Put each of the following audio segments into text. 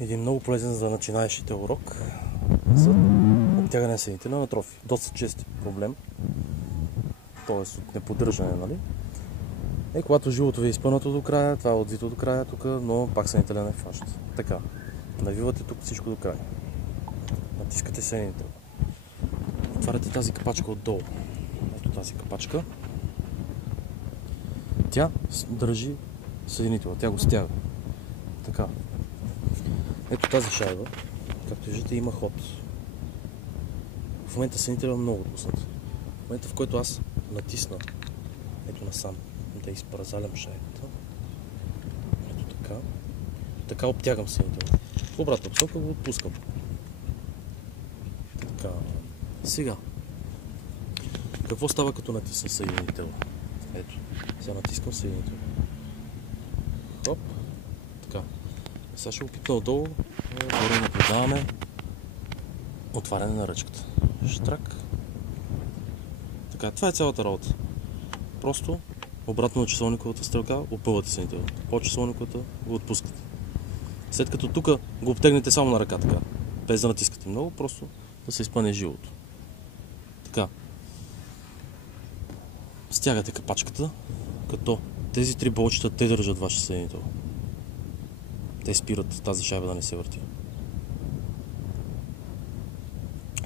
Един много полезен за начинаещите урок за обтягане на съединителя на трофи. Доста чест проблем, т.е. от неподдържане, нали? Когато жилото ви е изпънато до края, това е отвито до края тук, но пак съединителя не фаща. Така, навивате тук всичко до края. Натискате съединител. Отваряте тази капачка отдолу. Ето тази капачка. Тя държи съединителя, тя го стяга. Така. Ето тази шайба, както виждате, има ход. В момента съединителя е много отпуснат. В момента, в който аз натисна ето насам, да изпаразалям шайбата, ето така, така обтягам съединителя. В обратна посока го отпускам. Така. Сега, какво става като натисна съединителя? Ето, сега натискам съединителя. Хоп, така. Сега ще го пипна отдолу, горе наблюдаваме отваряне на ръчката. Штрак. Така, това е цялата работа. Просто обратно на часовниковата стрелка опъвате съединителя. По часовниковата го отпускате. След като тук го обтегнете само на ръка, така, без да натискате много, просто да се изпъне жилото. Така. Стягате капачката, като тези три болчета те държат вашия съединител. Те спират тази шайба да не се върти.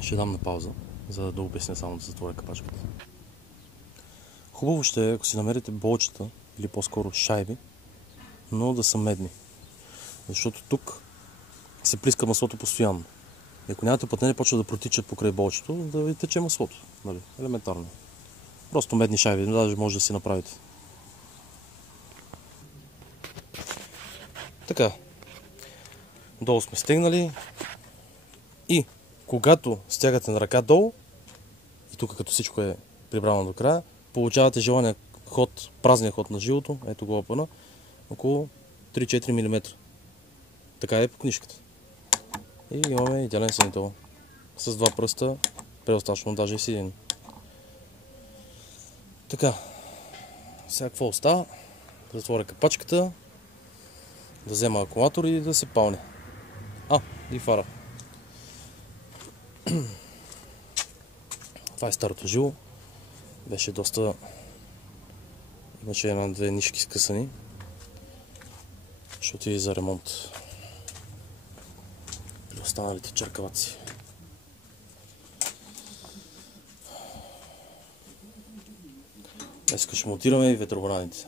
Ще дам на пауза, за да обясня само да затворя капачката. Хубаво ще е, ако си намерите болчета, или по-скоро шайби, но да са медни. Защото тук се плиска маслото постоянно. И ако нямате плътнение, почва да протича покрай болчето, да ви тече маслото. Нали? Елементарно. Просто медни шайби, даже може да си направите. Така. Долу сме стегнали. И когато стягате на ръка долу, и тук като всичко е прибрано до края, получавате желания ход, празния ход на жилото, ето го опъна, около 3-4 мм. Така е по книжката. И имаме идеален съединител. С два пръста, предостатъчно, даже и с един. Така, сега какво остава? Да затворя капачката, да взема акумулатор и да се палне. И фара. Това е старото жило. Беше доста... Имаше една-две нишки скъсани. Ще отиде за ремонт. При останалите чаркаваци. Днес ще монтираме и ветробраните.